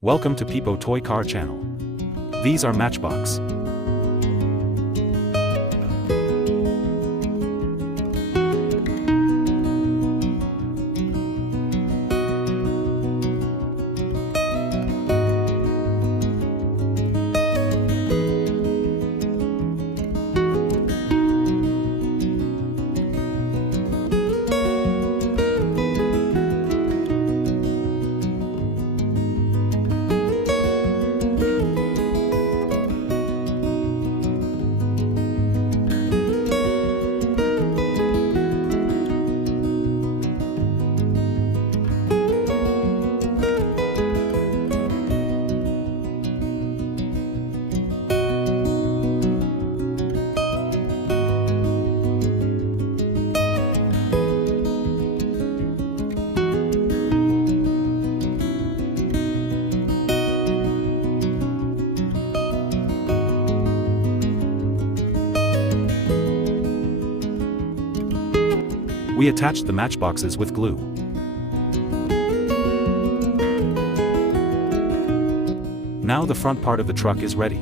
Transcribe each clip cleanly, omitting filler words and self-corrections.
Welcome to PIPO Toy Car Channel. These are Matchbox. We attached the matchboxes with glue. Now the front part of the truck is ready.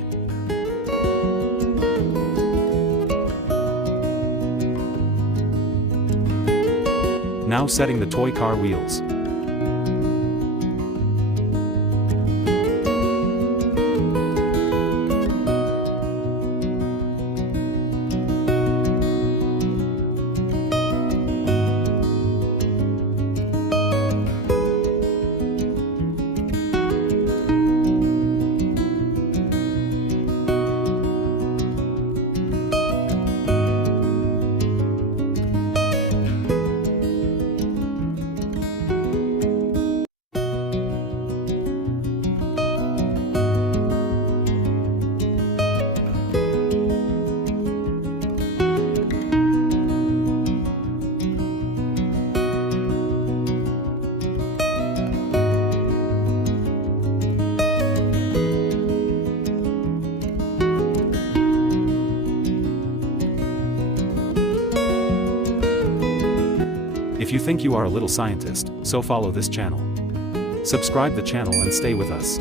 Now setting the toy car wheels. If you think you are a little scientist, so follow this channel. Subscribe the channel and stay with us.